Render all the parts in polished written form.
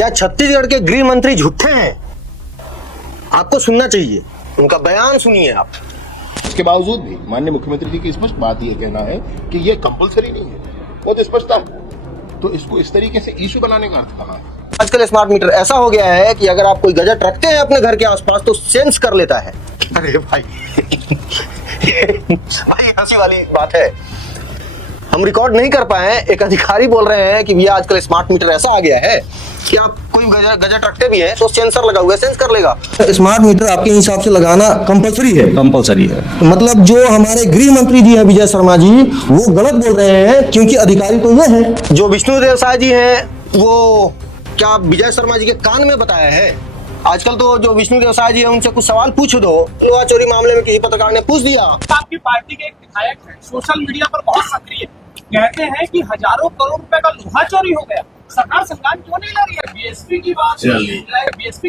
क्या छत्तीसगढ़ के गृह मंत्री झूठे हैं? आपको सुनना चाहिए, उनका बयान सुनिए आप। इसके बावजूद भी माननीय मुख्यमंत्री जी की स्पष्ट बात ये कहना है कि ये कंपलसरी नहीं है, बहुत स्पष्टता है। तो इसको इस तरीके से इशू बनाने का अर्थ कहाँ है? आजकल स्मार्ट मीटर ऐसा हो गया है कि अगर आप कोई गजट रखते हैं अपने घर के आसपास तो सेंस कर लेता है। अरे भाई भाई हंसी वाली बात है, हम रिकॉर्ड नहीं कर पाए। एक अधिकारी बोल रहे हैं कि भैया आजकल स्मार्ट मीटर ऐसा आ गया है कि आप कोई गजट रखते भी हैं तो सेंसर लगा हुआ है, सेंस कर लेगा। स्मार्ट मीटर आपके हिसाब से लगाना कंपलसरी है? कंपलसरी है। मतलब जो हमारे गृह मंत्री जी हैं विजय शर्मा जी, वो गलत बोल रहे हैं, क्योंकि अधिकारी तो ये हैं। जो विष्णुदेव साय जी हैं वो क्या विजय शर्मा जी के कान में बताया है? आजकल तो जो विष्णुदेव साय जी है उनसे कुछ सवाल पूछ दो। लोहा चोरी मामले में किसी पत्रकार ने पूछ दिया। आपकी पार्टी के एक विधायक है, सोशल मीडिया पर बहुत सक्रिय, कहते हैं कि हजारों करोड़ रुपए का लोहा चोरी हो गया, सरकार संज्ञान क्यों नहीं ले रही है? बीएसपी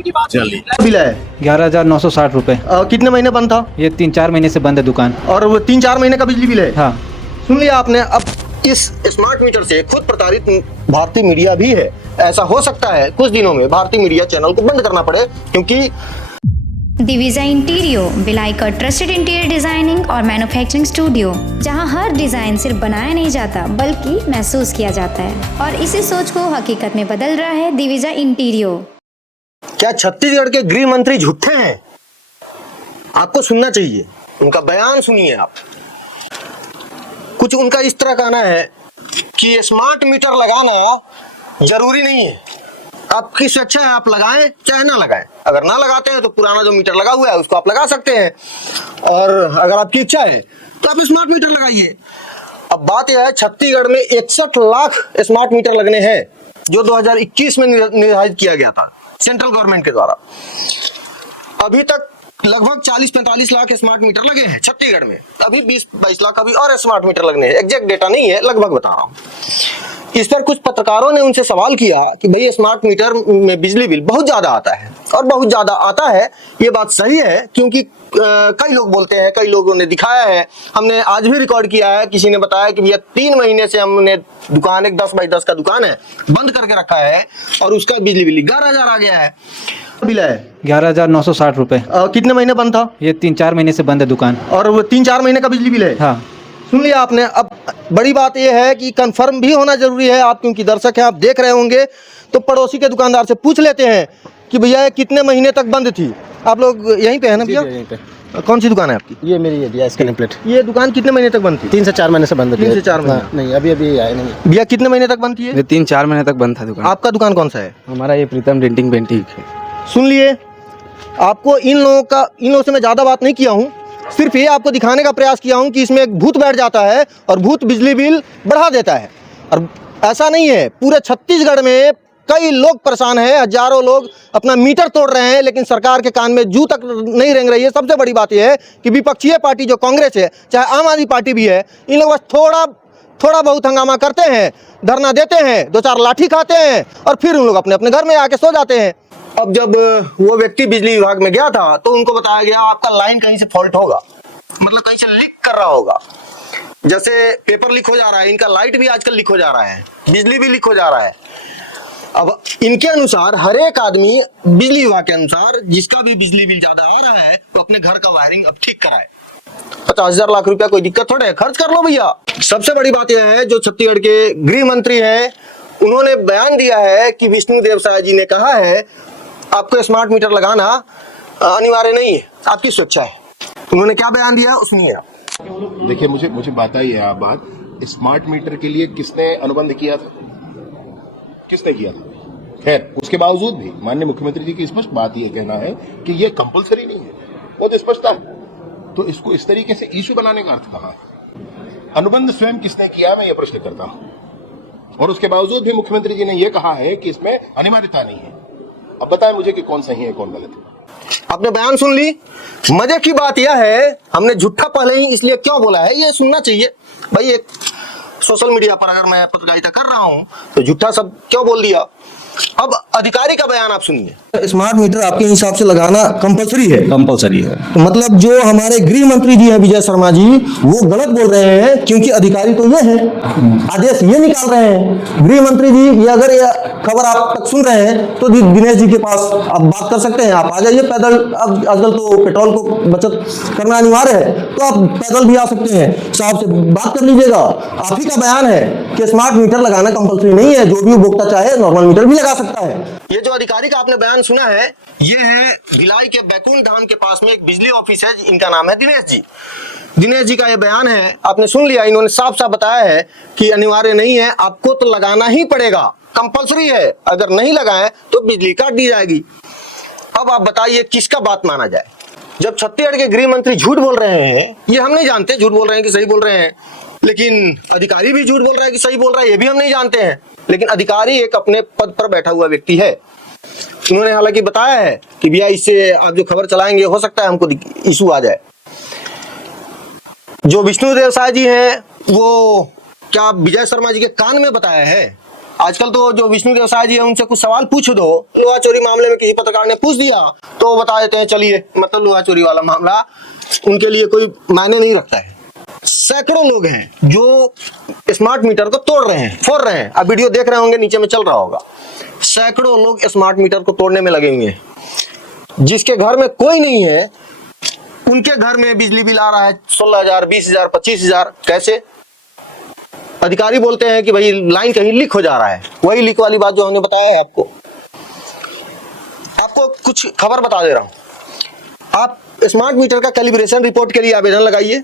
की बात बिल है 11,960 रुपए। कितने महीने बंद था? ये 3-4 महीने से बंद है दुकान। और वो 3-4 महीने का बिजली बिल है। हाँ, सुन लिया आपने। अब इस स्मार्ट मीटर से खुद प्रताड़ित भारतीय मीडिया भी है। ऐसा हो सकता है कुछ दिनों में भारतीय मीडिया चैनल को बंद करना पड़े, क्योंकि दिविजा इंटीरियो भिलाई का ट्रस्टेड इंटीरियर डिजाइनिंग और मैन्युफैक्चरिंग स्टूडियो, जहां हर डिजाइन सिर्फ बनाया नहीं जाता बल्कि महसूस किया जाता है, और इसी सोच को हकीकत में बदल रहा है दिविजा इंटीरियो। क्या छत्तीसगढ़ के गृह मंत्री झूठे हैं? आपको सुनना चाहिए, उनका बयान सुनिए आप। कुछ उनका इस तरह कहना है कि स्मार्ट मीटर लगाना जरूरी नहीं है, आपकी स्वेच्छा है, आप लगाएं चाहे ना लगाएं। अगर ना लगाते हैं तो पुराना जो मीटर लगा हुआ है उसको आप लगा सकते हैं, और अगर आपकी इच्छा है तो आप स्मार्ट मीटर लगाइए। अब बात यह है, छत्तीसगढ़ में 61 लाख स्मार्ट मीटर लगने हैं, जो 2021 में निर्धारित किया गया था सेंट्रल गवर्नमेंट के द्वारा। अभी तक लगभग 40-45 लाख स्मार्ट मीटर लगे हैं छत्तीसगढ़ में। अभी 20-22 लाख अभी और स्मार्ट मीटर लगने हैं। एग्जैक्ट डेटा नहीं है, लगभग बता रहा हूं। इस पर कुछ पत्रकारों ने उनसे सवाल किया कि भाई स्मार्ट मीटर में बिजली बिल बहुत ज्यादा आता है, और बहुत ज्यादा आता है ये बात सही है, क्योंकि कई लोग बोलते हैं, कई लोगों ने दिखाया है, हमने आज भी रिकॉर्ड किया है। किसी ने बताया कि भैया 3 महीने से हमने दुकान, एक 10x10 का दुकान है, बंद करके रखा है और उसका बिजली बिल 11,000 आ गया है। बिल है 11,960 रुपए। कितने महीने बंद था? ये 3-4 महीने से बंद है दुकान। और वो 3-4 महीने का बिजली बिल है। हाँ, सुन लिया आपने। अब बड़ी बात यह है कि कंफर्म भी होना जरूरी है। आप क्योंकि दर्शक हैं, आप देख रहे होंगे, तो पड़ोसी के दुकानदार से पूछ लेते हैं कि भैया कितने महीने तक बंद थी। आप लोग यहीं पे है ना भैया? यहीं पे। कौन सी दुकान है आपकी? ये मेरी है भैया, इसका नेम प्लेट। ये दुकान कितने महीने तक बंद थी? 3 से 4 महीने से बंद है। 3 से 4 महीने? नहीं, अभी आए नहीं। भैया कितने महीने तक बंद थी ये? 3-4 महीने तक बंद था दुकान। आपका दुकान कौन सा है? हमारा ये प्रीतम डेंटिंग पेंटिंग है। सुन लिए, आपको इन लोगों से मैं ज्यादा बात नहीं किया हूँ, सिर्फ ये आपको दिखाने का प्रयास किया हूँ कि इसमें एक भूत बैठ जाता है और भूत बिजली बिल बढ़ा देता है। और ऐसा नहीं है, पूरे छत्तीसगढ़ में कई लोग परेशान हैं, हजारों लोग अपना मीटर तोड़ रहे हैं, लेकिन सरकार के कान में जू तक नहीं रेंग रही है। सबसे बड़ी बात यह है कि विपक्षीय पार्टी जो कांग्रेस है, चाहे आम आदमी पार्टी भी है, इन लोग बस थोड़ा बहुत हंगामा करते हैं, धरना देते हैं, 2-4 लाठी खाते हैं और फिर उन लोग अपने अपने घर में आके सो जाते हैं। अब जब वो व्यक्ति बिजली विभाग में गया था तो उनको बताया गया आपका लाइन कहीं से फॉल्ट होगा, मतलब कहीं से लीक कर रहा होगा। जैसे पेपर लीक हो जा रहा है, इनका लाइट भी आजकल लीक हो जा रहा है, बिजली भी लीक हो जा रहा है। अब इनके अनुसार हर एक आदमी, बिजली विभाग के अनुसार, जिसका भी बिजली बिल ज्यादा आ रहा है तो अपने घर का वायरिंग अब ठीक कराए। 50,000 लाख रुपया कोई दिक्कत थोड़ा है, खर्च कर लो भैया। सबसे बड़ी बात यह है, जो छत्तीसगढ़ के गृह मंत्री हैं उन्होंने बयान दिया है कि विष्णुदेव साय जी ने कहा है आपको स्मार्ट मीटर लगाना अनिवार्य नहीं है, आपकी स्वेच्छा है। उन्होंने क्या बयान दिया सुनिए आप। देखिए, मुझे बताइए आप बात, स्मार्ट मीटर के लिए किसने अनुबंध किया था? किसने किया था? खैर, उसके बावजूद भी माननीय मुख्यमंत्री जी की स्पष्ट बात ये कहना है कि ये कंपलसरी नहीं है, बहुत स्पष्टता है। तो इसको इस तरीके से इशू बनाने का अर्थ कहाँ है? अनुबंध स्वयं किसने किया, मैं ये प्रश्न करता हूं। और उसके बावजूद भी मुख्यमंत्री जी ने यह कहा है कि इसमें अनिवार्यता नहीं है। अब बताएं मुझे कि कौन सही है कौन गलत है। आपने बयान सुन ली। मजे की बात यह है, हमने झूठा पहले ही इसलिए क्यों बोला है ये सुनना चाहिए भाई। एक सोशल मीडिया पर अगर मैं पत्रकारिता कर रहा हूं तो झूठा सब क्यों बोल दिया? अब अधिकारी का बयान आप सुनिए। स्मार्ट मीटर आपके हिसाब से लगाना कंपलसरी है? कंपलसरी है। तो मतलब जो हमारे गृह मंत्री जी हैं विजय शर्मा जी, वो गलत बोल रहे हैं, क्योंकि अधिकारी तो ये है, आदेश ये निकाल रहे हैं गृह मंत्री जी। ये अगर ये खबर आप तक सुन रहे हैं तो दिनेश जी के पास आप बात कर सकते हैं, आप आ जाइए पैदल। अब आजकल तो पेट्रोल को बचत करना अनिवार्य है, तो आप पैदल भी आ सकते हैं, साहब से बात कर लीजिएगा। आप ही का बयान है कि स्मार्ट मीटर लगाना कंपलसरी नहीं है, जो भी उपभोक्ता चाहे नॉर्मल मीटर भी लगा सकता है। ये जो अधिकारी का आपने बयान सुना है, ये है भिलाई के बैकुंठ धाम के पास में एक बिजली ऑफिस है, इनका नाम है दिनेश जी। दिनेश जी का ये बयान है, आपने सुन लिया। इन्होंने साफ साफ बताया है कि अनिवार्य नहीं है, आपको तो लगाना ही पड़ेगा, कंपलसरी है, अगर नहीं लगाए तो बिजली काट दी जाएगी। अब आप बताइए किसका बात माना जाए? जब छत्तीसगढ़ के गृह मंत्री झूठ बोल रहे हैं, ये हम नहीं जानते झूठ बोल रहे हैं कि सही बोल रहे हैं, लेकिन अधिकारी भी झूठ बोल रहा है कि सही बोल रहा है, ये भी हम नहीं जानते हैं। लेकिन अधिकारी एक अपने पद पर बैठा हुआ व्यक्ति है। उन्होंने हालांकि बताया है कि भैया इससे आप जो खबर चलाएंगे हो सकता है हमको इशू आ जाए। जो विष्णुदेव साय जी हैं, वो क्या विजय शर्मा जी के कान में बताया है? आजकल तो जो विष्णुदेव साय जी है, उनसे कुछ सवाल पूछ दो, लोहा चोरी मामले में किसी पत्रकार ने पूछ दिया तो बता देते हैं चलिए, मतलब लोहा चोरी वाला मामला उनके लिए कोई मायने नहीं रखता है। सैकड़ों लोग हैं जो स्मार्ट मीटर को तोड़ रहे हैं, फोड़ रहे हैं। अब वीडियो देख रहे होंगे, नीचे में चल रहा होगा। सैकड़ों लोग स्मार्ट मीटर को तोड़ने में लगे हुए हैं। जिसके घर में कोई नहीं है, उनके घर में बिजली बिल आ रहा है 16,000, 20,000, 25,000। कैसे? अधिकारी बोलते हैं कि भाई लाइन कहीं लीक हो जा रहा है। वही लीक वाली बात जो हमने बताया है आपको कुछ खबर बता दे रहा हूं। आप स्मार्ट मीटर का कैलिब्रेशन रिपोर्ट के लिए आवेदन लगाइए।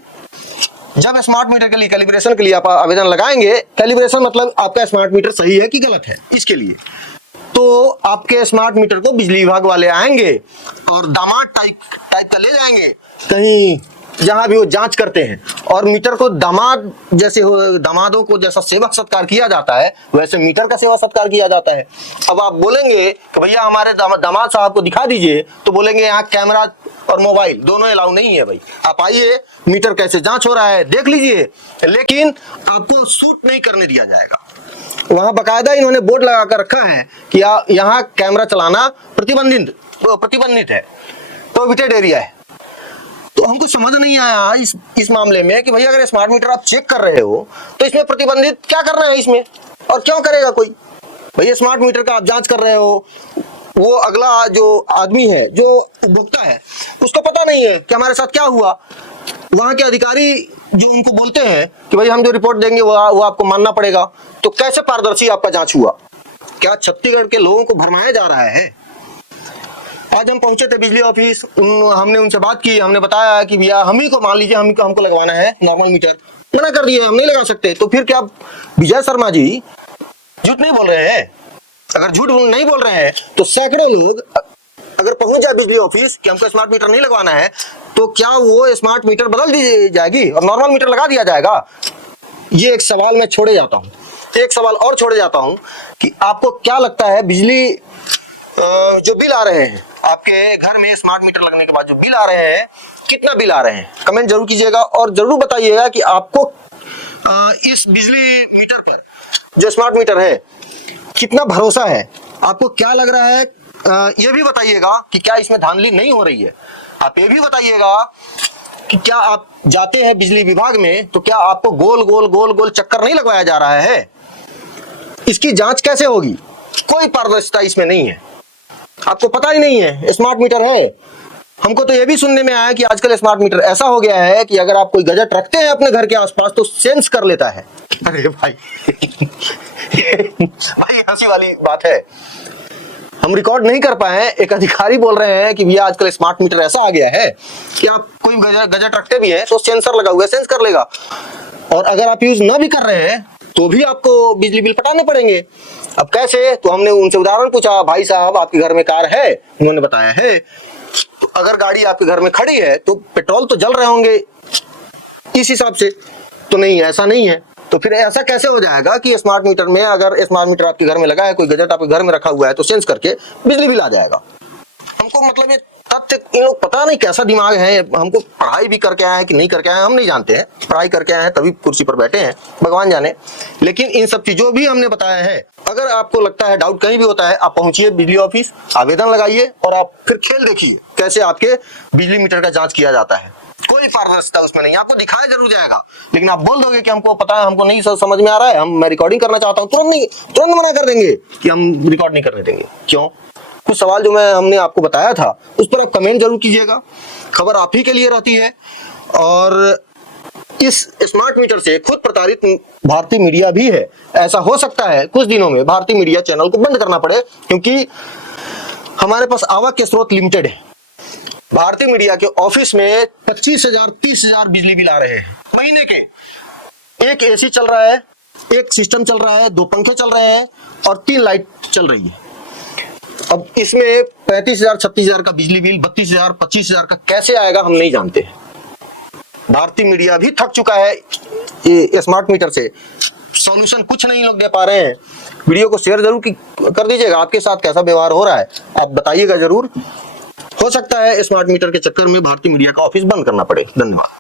जब स्मार्ट मीटर के लिए कैलिब्रेशन के लिए आप आवेदन लगाएंगे, कैलिब्रेशन मतलब आपका स्मार्ट मीटर सही है कि गलत है, इसके लिए तो आपके स्मार्ट मीटर को बिजली विभाग वाले आएंगे और दामाद टाइप का ले जाएंगे कहीं, जहां भी वो जांच करते हैं। और मीटर को दामाद जैसे दामादों को जैसा सेवा सत्कार किया जाता है, वैसे मीटर का सेवा सत्कार किया जाता है। अब आप बोलेंगे कि भैया हमारे दामाद साहब को दिखा दीजिए, तो बोलेंगे यहाँ कैमरा और मोबाइल दोनों अलाउ नहीं है। भाई आप आइए, मीटर कैसे जांच हो रहा है देख लीजिए, लेकिन आपको शूट नहीं करने दिया जाएगा। वहां बकायदा इन्होंने बोर्ड लगा कर रखा है कि यहाँ कैमरा चलाना प्रतिबंधित है, प्रोहिबिटेड एरिया है। तो हमको समझ नहीं आया इस मामले में कि भैया अगर स्मार्ट मीटर आप चेक कर रहे हो तो इसमें प्रतिबंधित क्या करना है इसमें, और क्यों करेगा कोई? भैया स्मार्ट मीटर का आप जांच कर रहे हो, वो अगला जो आदमी है, जो उपभोक्ता है, उसको पता नहीं है कि हमारे साथ क्या हुआ। वहां के अधिकारी जो उनको बोलते हैं कि भाई हम जो रिपोर्ट देंगे वो आपको मानना पड़ेगा, तो कैसे पारदर्शी आपका जांच हुआ? क्या छत्तीसगढ़ के लोगों को भरमाया जा रहा है? आज हम पहुंचे थे बिजली ऑफिस, हमने उनसे बात की, हमने बताया कि भैया हम ही को मान लीजिए हमको लगवाना है नॉर्मल मीटर। मना कर दिए, हम नहीं लगा सकते। तो फिर क्या विजय शर्मा जी झूठ नहीं बोल रहे हैं? अगर झूठ नहीं बोल रहे हैं तो सैकड़ों लोग अगर पहुंच जाए बिजली ऑफिस कि हमको स्मार्ट मीटर नहीं लगवाना है, तो क्या वो स्मार्ट मीटर बदल दी जाएगी और नॉर्मल मीटर लगा दिया जाएगा? ये एक सवाल मैं छोड़े जाता हूं। एक सवाल और छोड़े जाता हूं कि आपको क्या लगता है, बिजली जो बिल आ रहे हैं आपके घर में स्मार्ट मीटर लगने के बाद जो बिल आ रहे हैं, कितना बिल आ रहे हैं? कमेंट जरूर कीजिएगा और जरूर बताइएगा कि आपको इस बिजली मीटर पर, जो स्मार्ट मीटर है, कितना भरोसा है? आपको क्या लग रहा है? ये भी बताइएगा कि क्या इसमें धांधली नहीं हो रही है। आप ये भी बताइएगा कि क्या आप जाते हैं बिजली विभाग में तो क्या आपको गोल गोल चक्कर नहीं लगवाया जा रहा है? इसकी जांच कैसे होगी? कोई पारदर्शिता इसमें नहीं है। आपको पता ही नहीं है स्मार्ट मीटर है। हमको तो ये भी सुनने में आया कि आजकल स्मार्ट मीटर ऐसा हो गया है कि अगर आप कोई गजट रखते हैं अपने घर के आसपास तो सेंस कर लेता है। अरे भाई भाई हंसी वाली बात है, हम रिकॉर्ड नहीं कर पाए। एक अधिकारी बोल रहे हैं कि भैया आजकल स्मार्ट मीटर ऐसा आ गया है कि आप कोई गजट रखते भी है तो सेंसर लगा हुआ है, सेंस कर लेगा। और अगर आप यूज ना भी कर रहे हैं तो भी आपको बिजली बिल पटाने पड़ेंगे। अब कैसे? तो हमने उनसे उदाहरण पूछा, भाई साहब आपके घर में कार है? उन्होंने बताया है। तो अगर गाड़ी आपके घर में खड़ी है तो पेट्रोल तो जल रहे होंगे इस हिसाब से, तो नहीं, ऐसा नहीं है। तो फिर ऐसा कैसे हो जाएगा कि स्मार्ट मीटर में, अगर स्मार्ट मीटर आपके घर में लगा है, कोई गजट आपके घर में रखा हुआ है तो सेंस करके बिजली बिल आ जाएगा? हमको मतलब ये तथ्य इन लोग पता नहीं कैसा दिमाग है, हमको पढ़ाई भी करके आए हैं कि नहीं करके आए हैं हम नहीं जानते हैं, पढ़ाई करके आए हैं तभी कुर्सी पर बैठे हैं, भगवान जाने। लेकिन इन सब चीजों भी हमने बताया है। अगर आपको लगता है डाउट कहीं भी होता है, आप पहुंचिए बिजली ऑफिस, आवेदन लगाइए और आप फिर खेल देखिए कैसे आपके बिजली मीटर का जांच किया जाता है। कोई पारदर्शिता उसमें नहीं, आपको दिखाया जरूर जाएगा, लेकिन आप बोल दोगे कि हमको पता है, हमको नहीं समझ में आ रहा है, मैं रिकॉर्डिंग करना चाहता हूँ, तुरंत मना कर देंगे कि हम रिकॉर्ड नहीं करने देंगे। क्यों? कुछ सवाल जो हमने आपको बताया था उस पर आप कमेंट जरूर कीजिएगा। खबर आप ही के लिए रहती है। और इस स्मार्ट मीटर से खुद प्रताड़ित भारतीय मीडिया भी है। ऐसा हो सकता है कुछ दिनों में भारतीय मीडिया चैनल को बंद करना पड़े, क्योंकि हमारे पास आवक के स्रोत लिमिटेड है। भारतीय मीडिया के ऑफिस में 25,000 30,000 बिजली बिल आ रहे हैं महीने के। एक एसी चल रहा है, एक सिस्टम चल रहा है, 2 पंखे चल रहे हैं और 3 लाइट चल रही है। अब इसमें 35,000 36,000 का बिजली बिल, 32,000 25,000 का कैसे आएगा हम नहीं जानते। भारतीय मीडिया भी थक चुका है ये स्मार्ट मीटर से। सॉल्यूशन कुछ नहीं लोग दे पा रहे हैं। वीडियो को शेयर जरूर कर दीजिएगा। आपके साथ कैसा व्यवहार हो रहा है आप बताइएगा जरूर। हो सकता है स्मार्ट मीटर के चक्कर में भारतीय मीडिया का ऑफिस बंद करना पड़े। धन्यवाद।